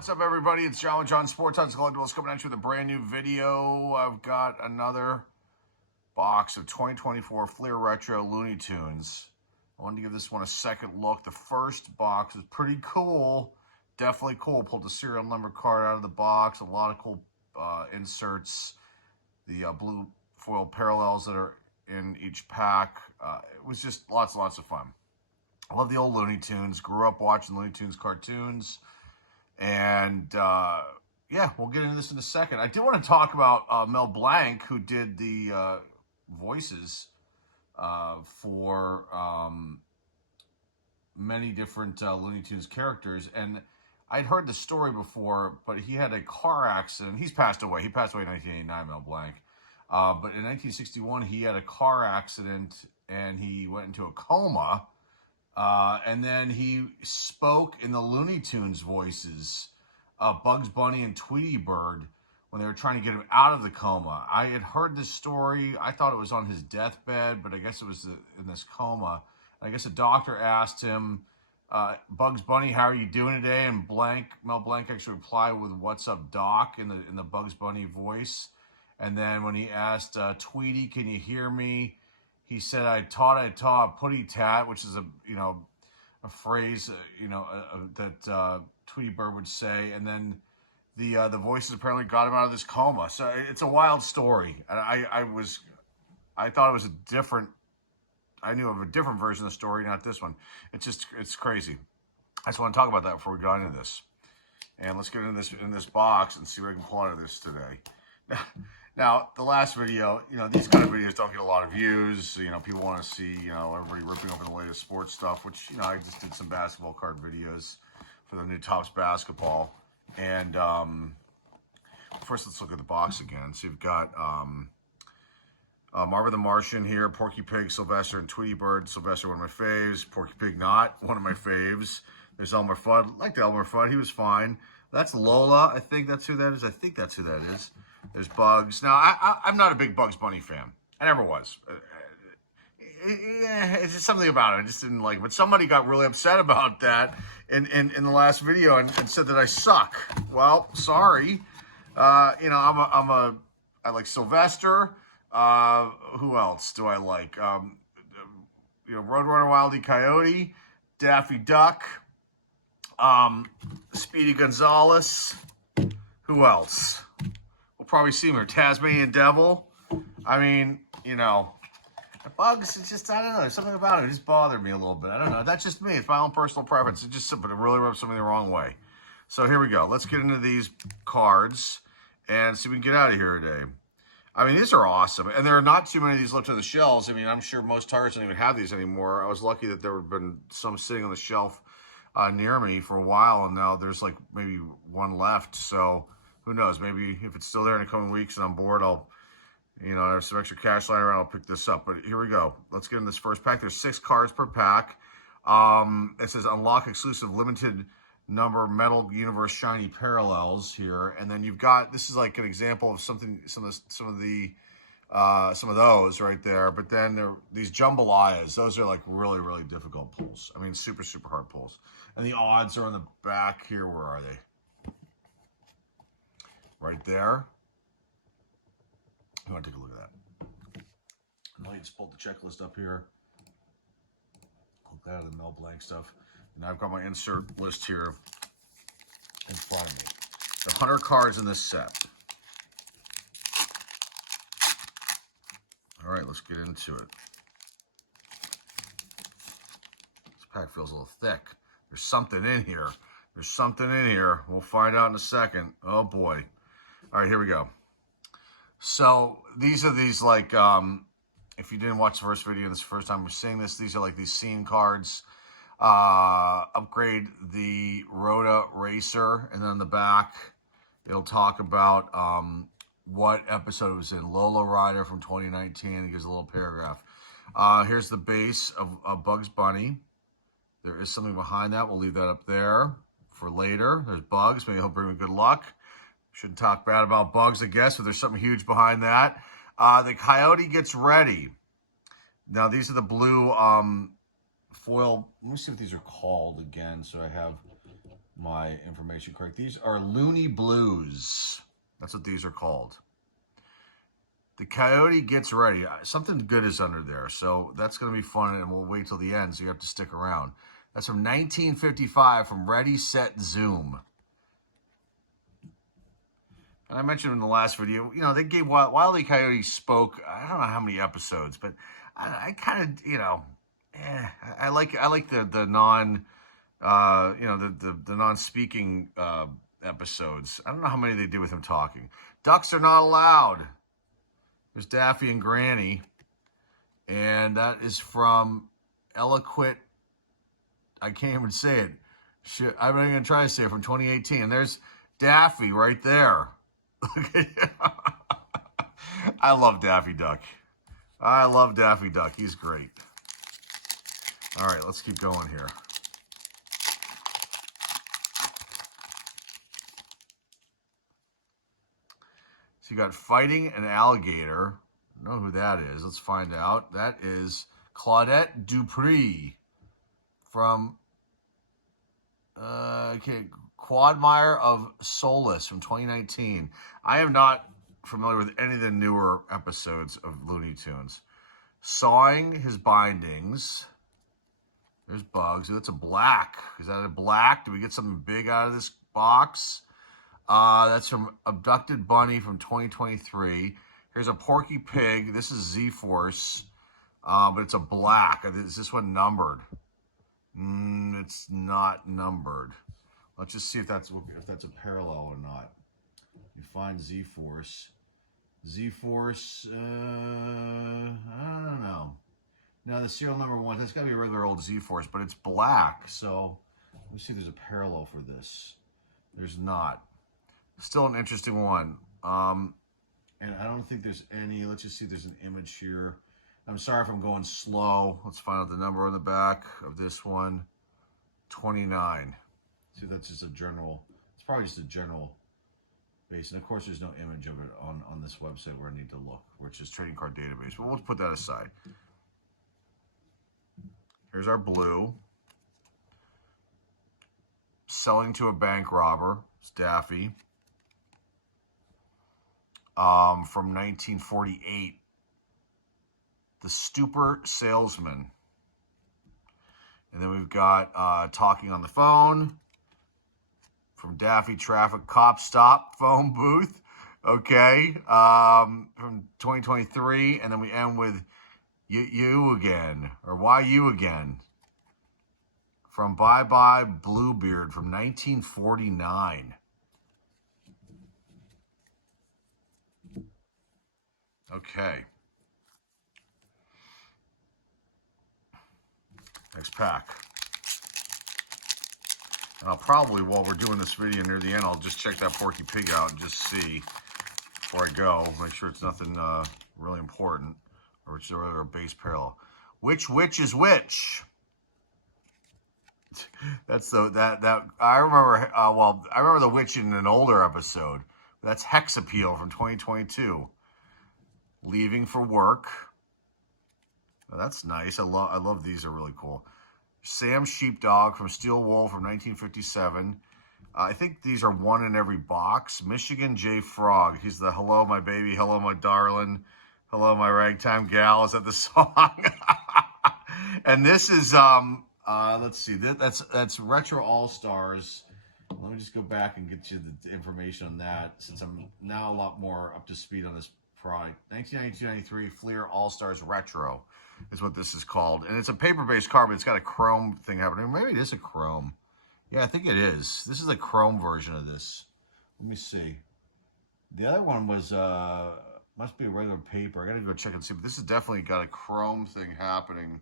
What's up, everybody? It's John Sports Hunt's Collectibles coming at you with a brand new video. I've got another box of 2024 Fleer Retro Looney Tunes. I wanted to give this one a second look. The first box is pretty cool. Definitely cool. Pulled the serial number card out of the box. A lot of cool inserts. The blue foil parallels that are in each pack. It was just lots of fun. I love the old Looney Tunes. Grew up watching Looney Tunes cartoons. And, yeah, we'll get into this in a second. I do want to talk about Mel Blanc, who did the voices for many different Looney Tunes characters. And I'd heard the story before, but he had a car accident. He's passed away. He passed away in 1989, Mel Blanc. But in 1961, he had a car accident, and he went into a coma. And then he spoke in the Looney Tunes voices of Bugs Bunny and Tweety Bird when they were trying to get him out of the coma. I had heard this story. I thought it was on his deathbed, but I guess it was in this coma. I guess a doctor asked him, Bugs Bunny, how are you doing today? And Mel Blanc actually replied with, "What's up, Doc?" in the Bugs Bunny voice. And then when he asked Tweety, "Can you hear me?" he said, I taught a putty tat," which is a phrase, that Tweety Bird would say. And then the voices apparently got him out of this coma. So it's a wild story. I thought it was I knew of a different version of the story, not this one. It's crazy. I just want to talk about that before we go into this. And let's get in this box and see what I can pull out of this today. Now, the last video, these kind of videos don't get a lot of views. People want to see, everybody ripping over the latest sports stuff, which, I just did some basketball card videos for the new Topps basketball. And first, let's look at the box again. So you've got Marvin the Martian here, Porky Pig, Sylvester, and Tweety Bird. Sylvester, one of my faves. Porky Pig, not one of my faves. There's Elmer Fudd. Liked Elmer Fudd. He was fine. That's Lola. I think that's who that is. There's Bugs. Now, I'm not a big Bugs Bunny fan. I never was. It's just something about it I just didn't like. But somebody got really upset about that in the last video and said that I suck. Well, sorry. I like Sylvester. Who else do I like? Roadrunner Wile E. Coyote, Daffy Duck, Speedy Gonzales. Who else? We'll probably see him here. Tasmanian Devil. I mean, Bugs, it's just, I don't know. There's something about it. It just bothered me a little bit. I don't know. That's just me. It's my own personal preference. It just really rubs something the wrong way. So here we go. Let's get into these cards and see if we can get out of here today. I mean, these are awesome. And there are not too many of these left on the shelves. I mean, I'm sure most Targets don't even have these anymore. I was lucky that there have been some sitting on the shelf near me for a while, and now there's like maybe one left. So who knows? Maybe if it's still there in the coming weeks and I'm bored, I'll, have some extra cash lying around, I'll pick this up. But here we go. Let's get in this first pack. There's 6 cards per pack. It says unlock exclusive limited number Metal Universe shiny parallels here. And then you've got, this is like an example of some of those right there. But then there these jambalayas. Those are like really difficult pulls. I mean, super hard pulls. And the odds are on the back here. Where are they? Right there. I want to take a look at that. I'll just pull the checklist up here. Look out of the Mel Blanc stuff. And I've got my insert list here in front of me. There are 100 cards in this set. All right, let's get into it. This pack feels a little thick. There's something in here. We'll find out in a second. Oh, boy. All right, here we go. So these are like, if you didn't watch the first video, this is the first time we're seeing this, these are like these scene cards. Upgrade the Rhoda Racer, and then on the back, it'll talk about what episode it was in. Lola Rider from 2019. It gives a little paragraph. Here's the base of Bugs Bunny. There is something behind that. We'll leave that up there for later. There's Bugs. Maybe he'll bring me good luck. Shouldn't talk bad about Bugs, I guess, but there's something huge behind that. The Coyote gets ready. Now, these are the blue foil. Let me see what these are called again. So I have my information correct. These are Looney Blues. That's what these are called. The Coyote Gets Ready. Something good is under there, so that's going to be fun, and we'll wait till the end, so you have to stick around. That's from 1955 from Ready, Set, Zoom. And I mentioned in the last video, you know, they gave Wile E. Coyote spoke. I don't know how many episodes, but I kind of, you know, I like the non, you know, the non-speaking episodes. I don't know how many they did with him talking. Ducks Are Not Allowed. There's Daffy and Granny, and that is from Eloquent. I can't even say it. I'm not even try to say it, from 2018. And there's Daffy right there. I love Daffy Duck. I love Daffy Duck. He's great. All right, let's keep going here. So you got Fighting an Alligator. I don't know who that is. Let's find out. That is Claudette Dupree from Quagmire of Solace from 2019. I am not familiar with any of the newer episodes of Looney Tunes. Sawing His Bindings. There's Bugs. That's a black. Is that a black? Do we get something big out of this box? That's from Abducted Bunny from 2023. Here's a Porky Pig. This is Z-Force, but it's a black. Is this one numbered? It's not numbered. Let's just see if that's a parallel or not. You find Z-Force. Z-Force, I don't know. No, the serial number 1, that's got to be a regular old Z-Force, but it's black. So let me see if there's a parallel for this. There's not. Still an interesting one. And I don't think there's any. Let's just see if there's an image here. I'm sorry if I'm going slow. Let's find out the number on the back of this one. 29. See, that's just a general. It's probably just a general base. And of course, there's no image of it on this website where I need to look, which is Trading Card Database. But we'll put that aside. Here's our blue. Selling to a Bank Robber. It's Daffy. From 1948. The Stupor Salesman. And then we've got Talking on the Phone from Daffy. Traffic Cop Stop Phone Booth. Okay. From 2023. And then we end with You Again, or Why You Again, from Bye Bye Bluebeard from 1949. Okay. Next pack. And I'll probably, while we're doing this video near the end, I'll just check that Porky Pig out and just see before I go. Make sure it's nothing really important, or it's a base parallel. Which is which? That's that I remember. Well, I remember the witch in an older episode. That's Hex Appeal from 2022. Leaving for Work. Oh, that's nice. I love these. Are really cool. Sam Sheepdog from Steel Wool from 1957. I think these are one in every box. Michigan J. Frog. He's the Hello My Baby, Hello My Darling, Hello My Ragtime Gal. Is that the song? And this is let's see. That's Retro All Stars. Let me just go back and get you the information on that, since I'm now a lot more up to speed on this product. 1992-93 Fleer All Stars Retro is what this is called. And it's a paper-based card, but it's got a chrome thing happening. Maybe it is a chrome. Yeah, I think it is. This is a chrome version of this. Let me see. The other one was, must be a regular paper. I gotta go check and see, but this has definitely got a chrome thing happening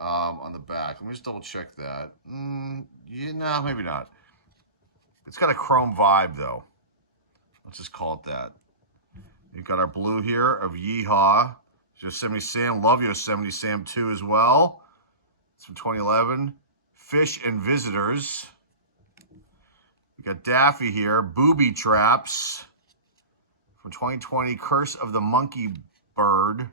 on the back. Let me just double check that. Yeah, no, maybe not. It's got a chrome vibe, though. Let's just call it that. You've got our blue here of Yeehaw. Yosemite Sam. Love Yosemite Sam 2 as well. It's from 2011. Fish and Visitors. We got Daffy here. Booby Traps from 2020. Curse of the Monkey Bird.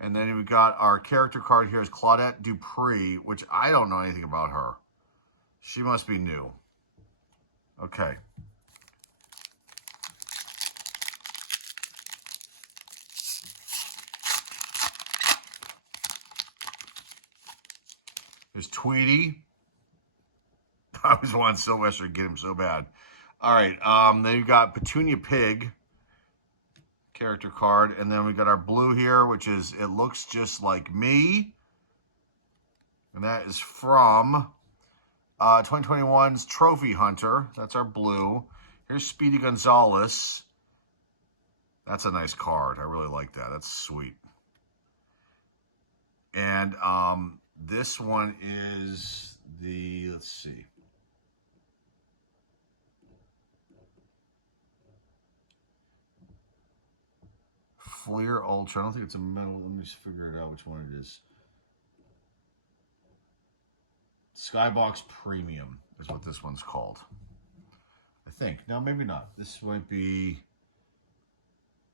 And then we've got our character card here is Claudette Dupree, which I don't know anything about her. She must be new. Okay. There's Tweety. I always wanted Sylvester to get him so bad. All right. Then you got Petunia Pig character card, and then we got our blue here, which is It Looks Just Like Me, and that is from 2021's Trophy Hunter. That's our blue. Here's Speedy Gonzalez. That's a nice card. I really like that. That's sweet. And this one is the, let's see. Fleer Ultra. I don't think it's a metal. Let me just figure it out which one it is. Skybox Premium is what this one's called. I think. No, maybe not. This might be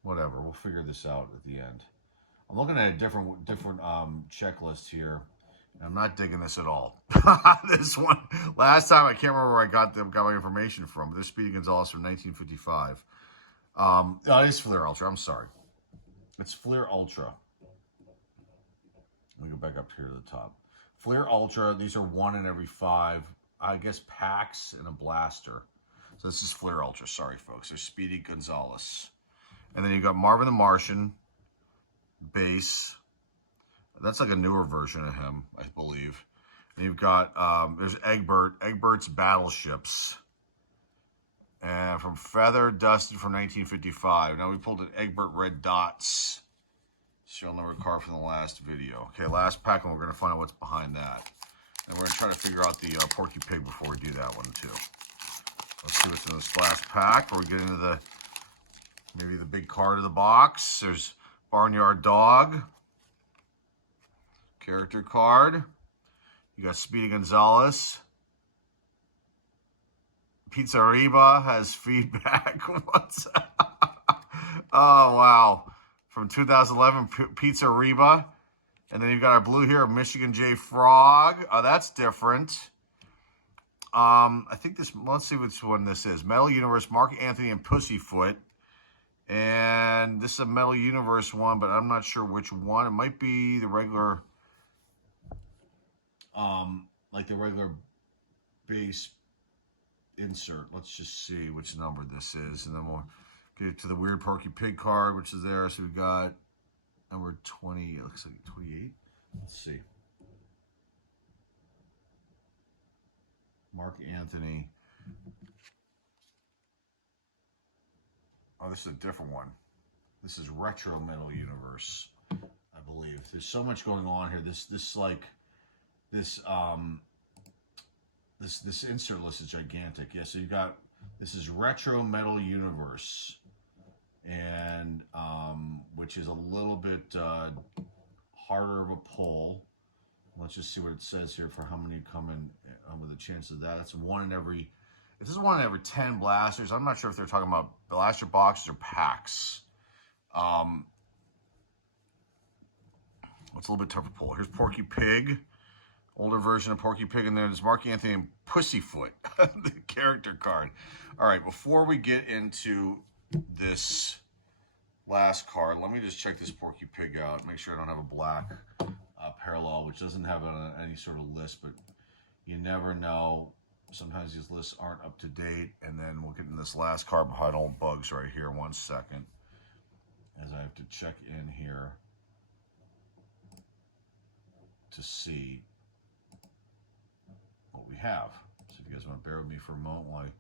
whatever. We'll figure this out at the end. I'm looking at a different checklist here. I'm not digging this at all. This one, last time, I can't remember where I got my information from. This Speedy Gonzalez from 1955. No, it is Fleer Ultra. I'm sorry. It's Fleer Ultra. Let me go back up here to the top. Fleer Ultra. These are 1 in every 5. I guess packs and a blaster. So this is Fleer Ultra. Sorry, folks. There's Speedy Gonzalez. And then you got Marvin the Martian base. That's like a newer version of him, I believe. And you've got, there's Egbert. Egbert's Battleships. And from Feather Dusted from 1955. Now we pulled an Egbert Red Dots. Serial number card from the last video. Okay, last pack, and we're going to find out what's behind that. And we're going to try to figure out the Porky Pig before we do that one, too. Let's see what's in this last pack. We're getting into maybe the big card of the box. There's Barnyard Dog. Character card. You got Speedy Gonzalez. Pizza Reba has feedback. What's that? Oh, wow. From 2011, Pizza Reba. And then you've got our blue here, Michigan J. Frog. Oh, that's different. I think this, let's see which one this is. Metal Universe, Mark Anthony and Pussyfoot. And this is a Metal Universe one, but I'm not sure which one. It might be the regular, like the regular base insert. Let's just see which number this is, and then we'll get to the weird Porky Pig card, which is there. So we've got number 20. It looks like 28. Let's see. Mark Anthony. Oh, this is a different one. This is Retro Metal Universe, I believe. There's so much going on here. This insert list is gigantic. Yeah, so you've got, this is Retro Metal Universe, and which is a little bit harder of a pull. Let's just see what it says here for how many come in with a chance of that. That's 1 in every, if this is 1 in every 10 blasters, I'm not sure if they're talking about blaster boxes or packs. It's a little bit tougher to pull. Here's Porky Pig. Older version of Porky Pig, and there's Mark Anthony and Pussyfoot, the character card. All right, before we get into this last card, let me just check this Porky Pig out, make sure I don't have a black parallel, which doesn't have any sort of list, but you never know. Sometimes these lists aren't up to date, and then we'll get in this last card behind old bugs right here. 1 second, as I have to check in here to see what we have. So if you guys want to bear with me for a moment while I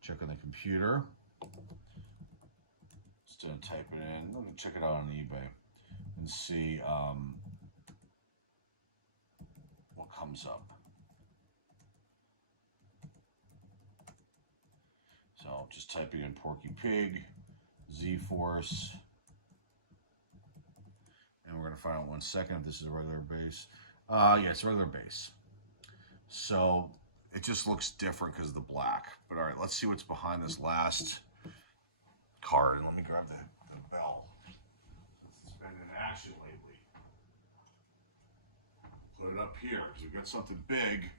check on the computer. Just gonna type it in. I'm gonna check it out on eBay and see what comes up. So just typing in Porky Pig, Z-Force, and we're gonna find out 1 second if this is a regular base. Yeah, it's a regular base. So it just looks different because of the black. But all right, let's see what's behind this last card. Let me grab the bell. It's been in action lately. Put it up here because we've got something big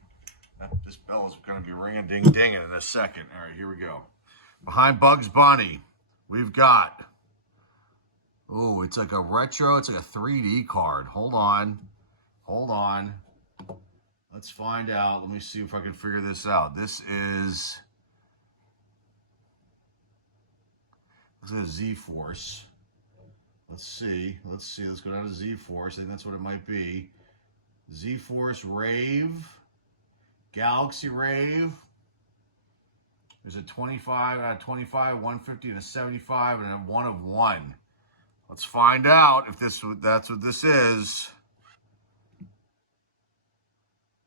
This bell is going to be ringing ding dinging in a second. All right, here we go. Behind Bugs Bunny, we've got, oh, it's like a retro, it's like a 3D card. Hold on. Let's find out. Let me see if I can figure this out. This is a Z-Force. Let's see. Let's go down to Z-Force. I think that's what it might be. Z-Force Rave. Galaxy Rave. There's a 25 out of 25, 150, and a 75, and a 1 of 1. Let's find out if that's what this is.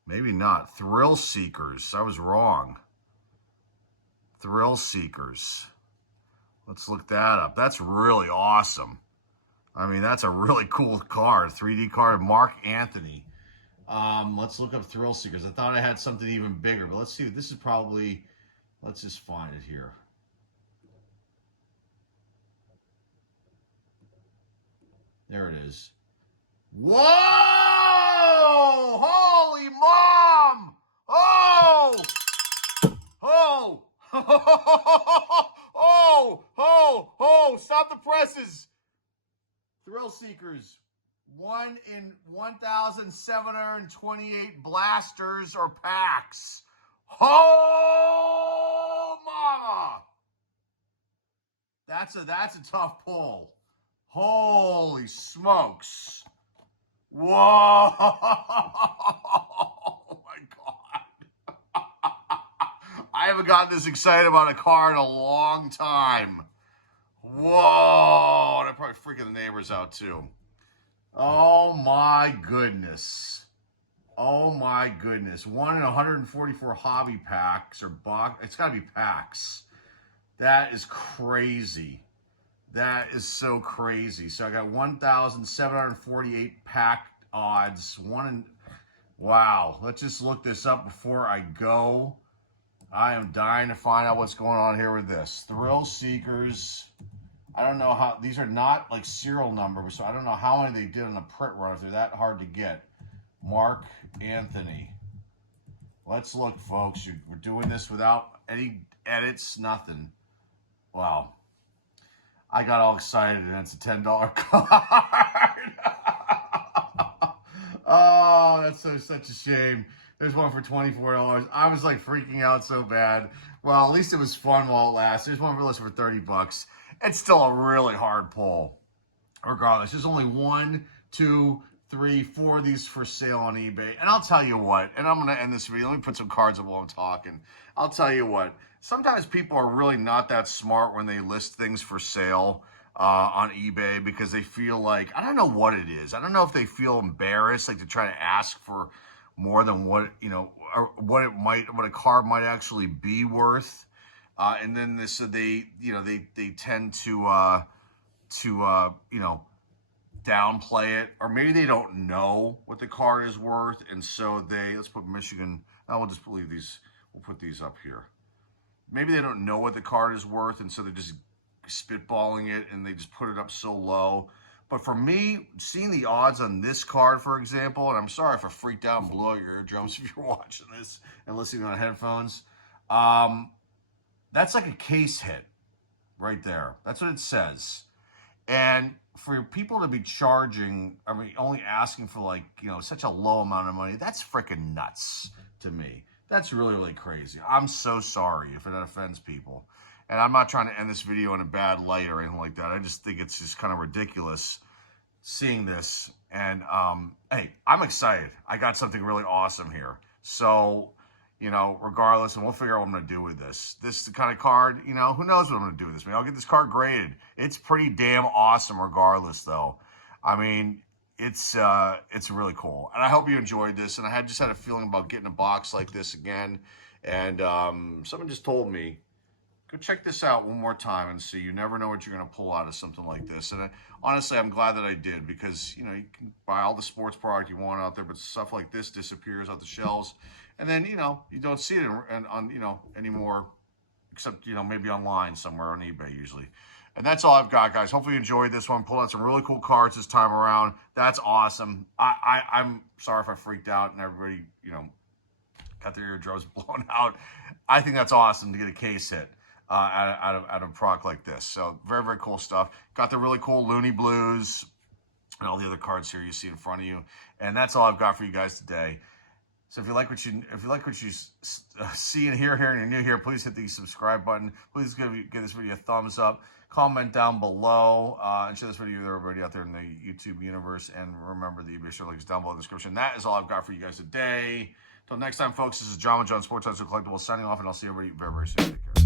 Maybe not. Thrill Seekers. I was wrong. Thrill Seekers. Let's look that up. That's really awesome. I mean, that's a really cool card. 3D card of Mark Anthony. Let's look up Thrill Seekers. I thought I had something even bigger, but let's see. This is probably, let's just find it here. There it is. Whoa! Holy mom! Oh! Oh! Oh! Stop the presses! Thrill Seekers. 1 in 1,728 blasters or packs. Oh, mama! That's a tough pull. Holy smokes! Whoa! Oh my God! I haven't gotten this excited about a car in a long time. Whoa! And I'm probably freaking the neighbors out too. Oh my goodness. Oh my goodness. 1 in 144 hobby packs or box. It's got to be packs. That is crazy. That is so crazy. So I got 1,748 pack odds. Wow. Let's just look this up before I go. I am dying to find out what's going on here with this. Thrill Seekers. I don't know how, these are not like serial numbers, so I don't know how many they did on a print run if they're that hard to get. Mark Anthony. Let's look, folks. We're doing this without any edits, nothing. Wow. I got all excited and it's a $10 card. Oh, that's such a shame. There's one for $24. I was like freaking out so bad. Well, at least it was fun while it lasts. There's one for $30. It's still a really hard pull. Regardless, there's only 1, 2, 3, 4 of these for sale on eBay. And I'll tell you what, and I'm going to end this video. Let me put some cards up while I'm talking. I'll tell you what, sometimes people are really not that smart when they list things for sale on eBay because they feel like, I don't know what it is. I don't know if they feel embarrassed, like to try to ask for more than what, you know, or what a car might actually be worth. And then they tend to you know, downplay it, or maybe they don't know what the car is worth, and so let's put Michigan. We'll just leave these. We'll put these up here. Maybe they don't know what the card is worth, and so they're just spitballing it, and they just put it up so low. But for me, seeing the odds on this card, for example, and I'm sorry if I freaked out and blew out your eardrums if you're watching this and listening on headphones. That's like a case hit right there. That's what it says. And for people to be charging, I mean, only asking for like, you know, such a low amount of money, that's freaking nuts to me. That's really, really crazy. I'm so sorry if it offends people. And I'm not trying to end this video in a bad light or anything like that. I just think it's just kind of ridiculous seeing this. And, hey, I'm excited. I got something really awesome here. So, you know, regardless, and we'll figure out what I'm going to do with this. This is the kind of card, you know, who knows what I'm going to do with this. Maybe I'll get this card graded. It's pretty damn awesome regardless, though. I mean, it's really cool. And I hope you enjoyed this. And I just had a feeling about getting a box like this again. And someone just told me, go check this out one more time and see. You never know what you're going to pull out of something like this. And honestly, I'm glad that I did because, you know, you can buy all the sports product you want out there, but stuff like this disappears off the shelves. And then, you know, you don't see it on you know, anymore, except, you know, maybe online somewhere on eBay usually. And that's all I've got, guys. Hopefully you enjoyed this one. Pulled out some really cool cards this time around. That's awesome. I'm sorry if I freaked out and everybody, you know, got their eardrums blown out. I think that's awesome to get a case hit out of a product like this. So very, very cool stuff. Got the really cool Looney Blues and all the other cards here you see in front of you. And that's all I've got for you guys today. So if you like what you see and hear here and you're new here, please hit the subscribe button. Please give this video a thumbs up. Comment down below and share this video with everybody out there in the YouTube universe. And remember the eBay links down below in the description. That is all I've got for you guys today. Until next time, folks, this is John with John Sports Collectibles signing off, and I'll see everybody very, very soon. Take care.